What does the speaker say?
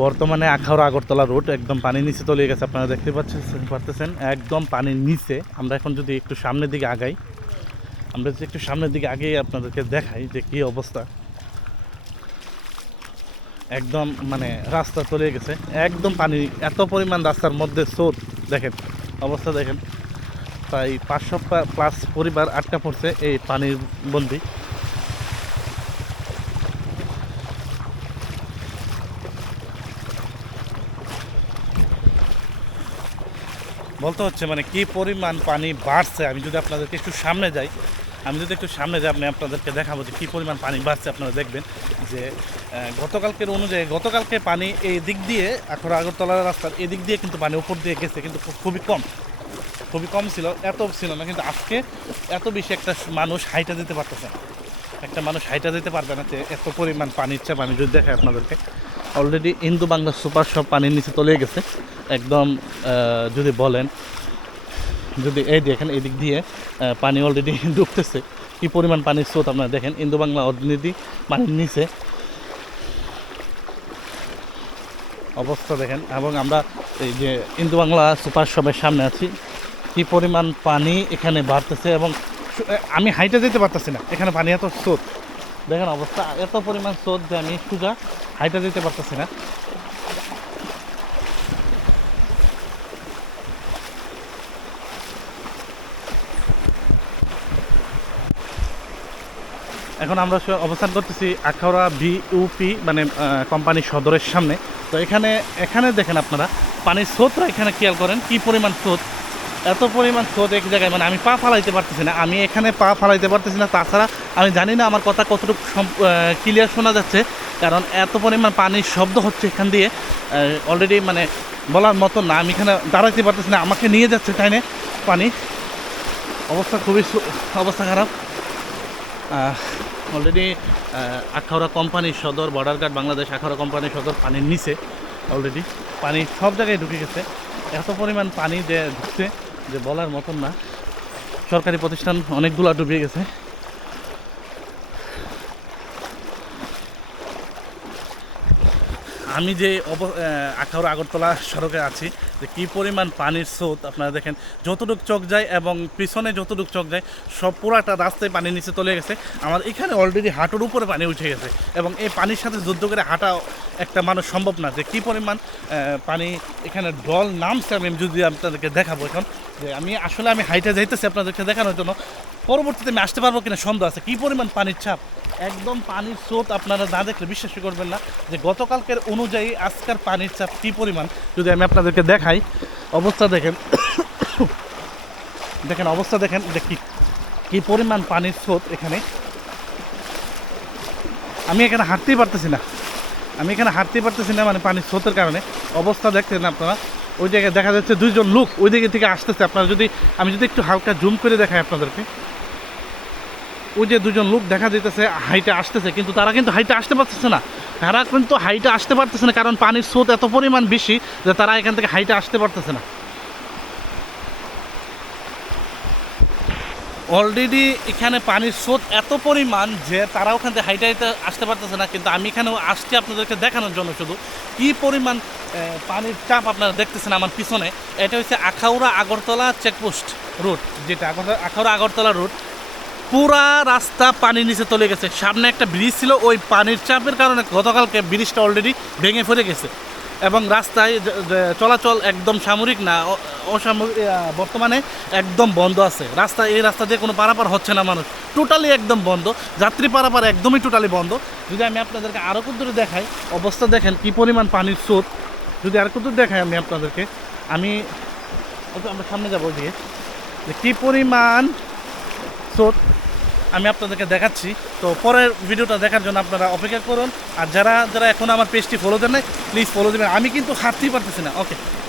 বর্তমানে আখাউড়া আগরতলা রোড একদম পানির নিচে তলিয়ে গেছে, আপনারা দেখতে পারতেছেন একদম পানির নিচে। আমরা এখন যদি একটু সামনের দিকে আগাই, আমরা যদি একটু সামনের দিকে আগেই আপনাদেরকে দেখাই যে কী অবস্থা। একদম মানে রাস্তা তলিয়ে গেছে, একদম পানি, এত পরিমাণ রাস্তার মধ্যে স্রোত। দেখেন অবস্থা দেখেন, প্রায় 500 প্লাস পরিবার আটকা পড়ছে এই পানির বন্দি। বলতে হচ্ছে মানে কি পরিমাণ পানি বাড়ছে। আমি যদি আপনাদেরকে একটু সামনে যাই, আমি আপনাদেরকে দেখাবো যে কী পরিমাণ পানি বাড়ছে। আপনারা দেখবেন যে গতকালকের অনুযায়ী, গতকালকে পানি এই দিক দিয়ে আখাউড়া আগরতলা রাস্তার এদিক দিয়ে কিন্তু পানি উপর দিয়ে গেছে, কিন্তু খুবই কম ছিল, এত ছিল না। কিন্তু আজকে এত বেশি একটা মানুষ হাইটা দিতে পারতেছে না, একটা মানুষ হাইটা দিতে পারবে না যে এত পরিমাণ পানির চাপ। আমি যদি দেখাই আপনাদেরকে, অলরেডি ইন্দু বাংলা সুপার সব পানির নিচে তলিয়ে গেছে একদম। যদি বলেন, যদি এই দেখেন এদিক দিয়ে পানি অলরেডি ঢুকতেছে, কী পরিমাণ পানির স্রোত আপনারা দেখেন। ইন্দু বাংলা অলরেডি পানির নিচে অবস্থা দেখেন। এবং আমরা এই যে ইন্দু বাংলা সুপার শপের সামনে আছি, কী পরিমাণ পানি এখানে বাড়তেছে। এবং আমি হাইটে যেতে পারতেছি না, এখানে পানি এত স্রোত দেখেন, অবস্থা এত পরিমাণ স্রোত যে আমি সোজা হাইটে যেতে পারতেছি না। এখন আমরা অবস্থান করতেছি আখাউড়া বিইউপি মানে কোম্পানির সদরের সামনে। তো এখানে দেখেন আপনারা পানির স্রোতটা এখানে খেয়াল করেন, কি পরিমাণ স্রোত, এত পরিমাণ স্রোত এক জায়গায়। মানে আমি পা ফালাইতে পারতেছি না, আমি এখানে পা ফালাইতে পারতেছি না। তাছাড়া আমি জানি না আমার কথা কতটুকু ক্লিয়ার শোনা যাচ্ছে, কারণ এত পরিমাণ পানির শব্দ হচ্ছে এখান দিয়ে। অলরেডি মানে বলার মতো না, আমি এখানে দাঁড়াইতে পারতেছি না, আমাকে নিয়ে যাচ্ছে টাইনে পানি। অবস্থা খুবই অবস্থা খারাপ। অলরেডি আখাউড়া কোম্পানির সদর, বর্ডার গার্ড বাংলাদেশ আখাউড়া কোম্পানির সদর পানির নিচে। অলরেডি পানি সব জায়গায় ঢুকে গেছে, এত পরিমাণ পানি যে ঢুকছে যে বলার মতন না। সরকারি প্রতিষ্ঠান অনেকগুলো ডুবে গেছে। আমি যে আখাউড়া আগরতলা সড়কে আছি, যে কী পরিমাণ পানির স্রোত আপনারা দেখেন। যতটুকু চোখ যায় এবং পিছনে যতটুকু চোখ যায় সব পুরাটা রাস্তায় পানির নিচে চলে গেছে। আমার এখানে অলরেডি হাঁটুর উপরে পানি উঠে গেছে, এবং এই পানির সাথে যুদ্ধ করে হাঁটা একটা মানুষ সম্ভব না। যে কী পরিমাণ পানি এখানে জল নামছে, আমি যদি আপনাদেরকে দেখাবো এখন, যে আমি হাইটে যাইতেছি আপনাদেরকে দেখানোর জন্য। পরবর্তীতে আমি আসতে পারবো কিনা সন্দেহ আছে, কী পরিমাণ পানির চাপ, একদম পানির স্রোত। আপনারা না দেখলে বিশ্বাসই করবেন না যে গতকালকের অনুযায়ী আজকের পানির চাপ কী পরিমাণ। যদি আমি আপনাদেরকে দেখাই, অবস্থা দেখেন অবস্থা দেখেন যে কী পরিমাণ পানির স্রোত এখানে। আমি এখানে হাঁটতেই পারতেছি না, মানে পানির স্রোতের কারণে। অবস্থা দেখতেন আপনারা, ওই জায়গায় দেখা যাচ্ছে দুইজন লোক ওই দিকে থেকে আসতেছে। আপনারা আমি যদি একটু হালকা জুম করে দেখাই আপনাদেরকে, ওই যে দুজন লোক দেখা যেতেছে হাইটে আসতেছে, কিন্তু তারা কিন্তু হাইটে আসতে পারতেছে না, কারণ পানির স্রোত এত পরিমাণ বেশি যে তারা এখান থেকে হাইটে আসতে পারতেছে না। অলরেডি এখানে পানির স্রোত এত পরিমাণ যে তারা ওখান থেকে হাইটে আসতে পারতেছে না। কিন্তু আমি এখানেও আসছি আপনাদেরকে দেখানোর জন্য, শুধু কী পরিমাণ পানির চাপ আপনারা দেখতেছেন আমার পিছনে। এটা হচ্ছে আখাউড়া আগরতলা চেকপোস্ট রোড, যেটা আখাউড়া আগরতলা রোড। পুরা রাস্তা পানির নিচে চলে গেছে। সামনে একটা ব্রিজ ছিল, ওই পানির চাপের কারণে গতকালকে ব্রিজটা অলরেডি ভেঙে পড়ে গেছে, এবং রাস্তায় চলাচল একদম সামরিক না, অসামরিক বর্তমানে একদম বন্ধ আছে রাস্তা। এই রাস্তা দিয়ে কোনো পারাপার হচ্ছে না, মানুষ টোটালি একদম বন্ধ, যাত্রী পারাপার একদমই টোটালি বন্ধ। যদি আমি আপনাদেরকে আরও দূরে দেখাই, অবস্থা দেখেন কী পরিমাণ পানির স্রোত। যদি আর দূর দেখাই আমি আপনাদেরকে, আমরা সামনে যাবো দিয়ে যে কী পরিমাণ স্রোত আমি আপনাদেরকে দেখাচ্ছি। তো পরের ভিডিওটা দেখার জন্য আপনারা অপেক্ষা করুন। আর যারা যারা এখন আমার পেজটি ফলো দেন নাই, প্লিজ ফলো দেবেন। আমি কিন্তু হাঁটতেই পারতেছি না। ওকে।